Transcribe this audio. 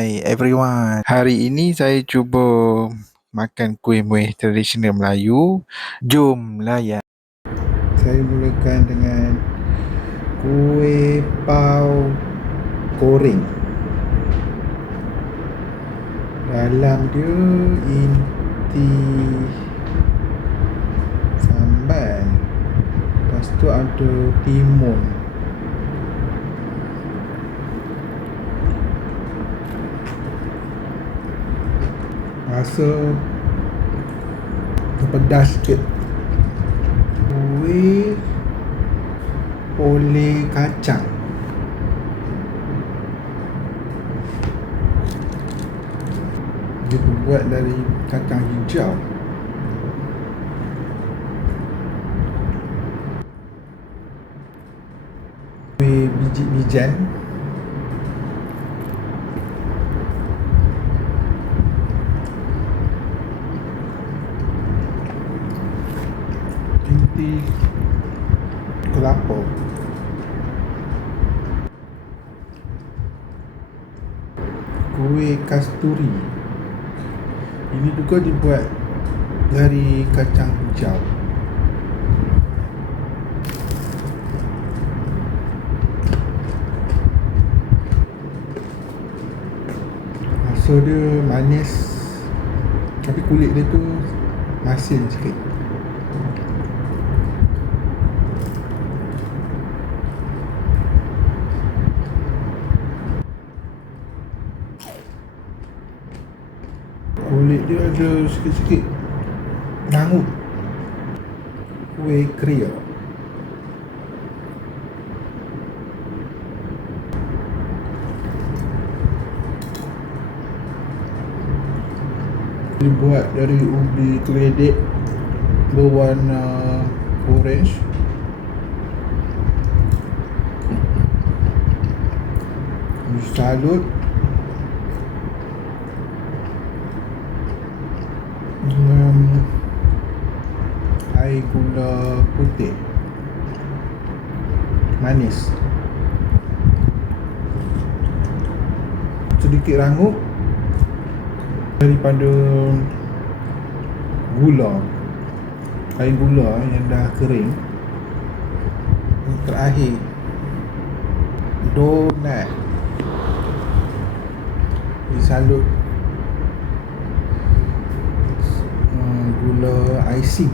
Hai everyone. Hari ini saya cuba makan kuih muih tradisional Melayu. Jom layan. Saya mulakan dengan kuih pau goreng. Dalam dia inti sambal. Lepas tu ada timun. Rasa pedas sikit. Kuih oleh kacang. Dia buat dari kacang hijau. Kuih biji bijan roti kelapa. Kuih kasturi. Ini juga dibuat dari kacang hijau. Rasa dia manis tapi kulit dia tu masin sikit kulit dia ada sikit-sikit. Ngangut kuih kria dibuat dari ubi keledek berwarna orange. Salut dengan air gula putih. Manis. Sedikit rangup daripada gula. Air gula yang dah kering. Terakhir. Donat. Disalut Aí sim,